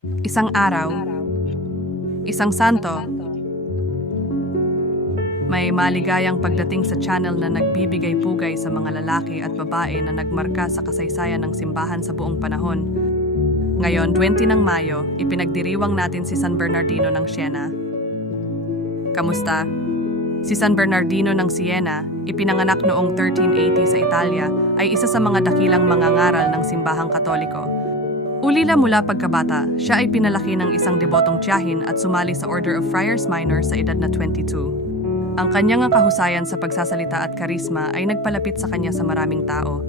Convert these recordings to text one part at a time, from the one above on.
Isang araw, isang santo, may maligayang pagdating sa channel na nagbibigay pugay sa mga lalaki at babae na nagmarka sa kasaysayan ng simbahan sa buong panahon. Ngayon, 20 ng Mayo, ipinagdiriwang natin si San Bernardino ng Siena. Kamusta? Si San Bernardino ng Siena, ipinanganak noong 1380 sa Italia, ay isa sa mga dakilang mangangaral ng simbahang katoliko. Ulila mula pagkabata, siya ay pinalaki ng isang debotong tiyahin at sumali sa Order of Friars Minor sa edad na 22. Ang kanyang kahusayan sa pagsasalita at karisma ay nagpalapit sa kanya sa maraming tao.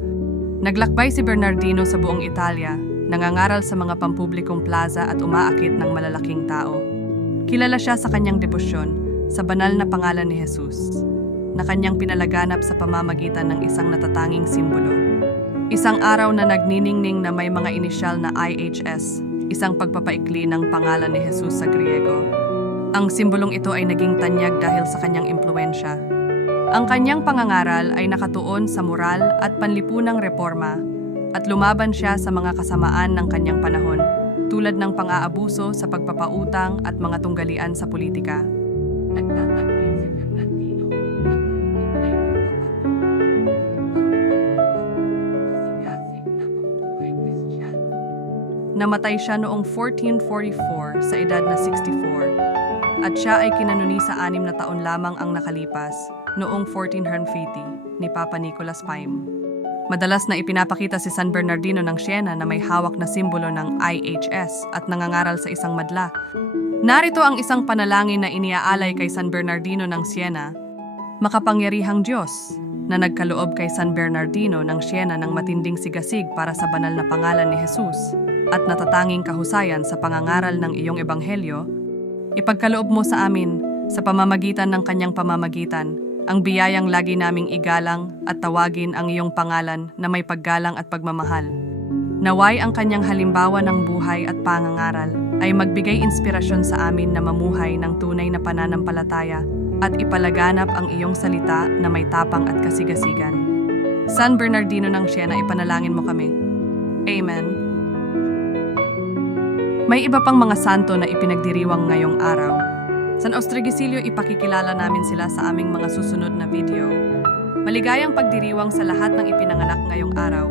Naglakbay si Bernardino sa buong Italia, nangangaral sa mga pampublikong plaza at umaakit ng malalaking tao. Kilala siya sa kanyang debosyon, sa banal na pangalan ni Jesus, na kanyang pinalaganap sa pamamagitan ng isang natatanging simbolo. Isang araw na nagniningning na may mga inisyal na IHS, isang pagpapaikli ng pangalan ni Jesus sa Griego. Ang simbolong ito ay naging tanyag dahil sa kanyang impluensya. Ang kanyang pangangaral ay nakatuon sa moral at panlipunang reforma at lumaban siya sa mga kasamaan ng kanyang panahon tulad ng pang-aabuso sa pagpapautang at mga tunggalian sa politika. Namatay siya noong 1444 sa edad na 64 at siya ay kinanuni sa anim na taon lamang ang nakalipas noong 1450 ni Papa Nicolas V. Madalas na ipinapakita si San Bernardino ng Siena na may hawak na simbolo ng IHS at nangangaral sa isang madla. Narito ang isang panalangin na iniaalay kay San Bernardino ng Siena, makapangyarihang Diyos na nagkaloob kay San Bernardino ng Siena ng matinding sigasig para sa banal na pangalan ni Jesus at natatanging kahusayan sa pangangaral ng iyong ebanghelyo, ipagkaloob mo sa amin sa pamamagitan ng kanyang pamamagitan ang biyayang lagi naming igalang at tawagin ang iyong pangalan na may paggalang at pagmamahal. Naway ang kanyang halimbawa ng buhay at pangangaral ay magbigay inspirasyon sa amin na mamuhay ng tunay na pananampalataya at ipalaganap ang iyong salita na may tapang at kasigasigan. San Bernardino ng Siena, ipanalangin mo kami. Amen. May iba pang mga santo na ipinagdiriwang ngayong araw. San Ostregisilio, ipakikilala namin sila sa aming mga susunod na video. Maligayang pagdiriwang sa lahat ng ipinanganak ngayong araw.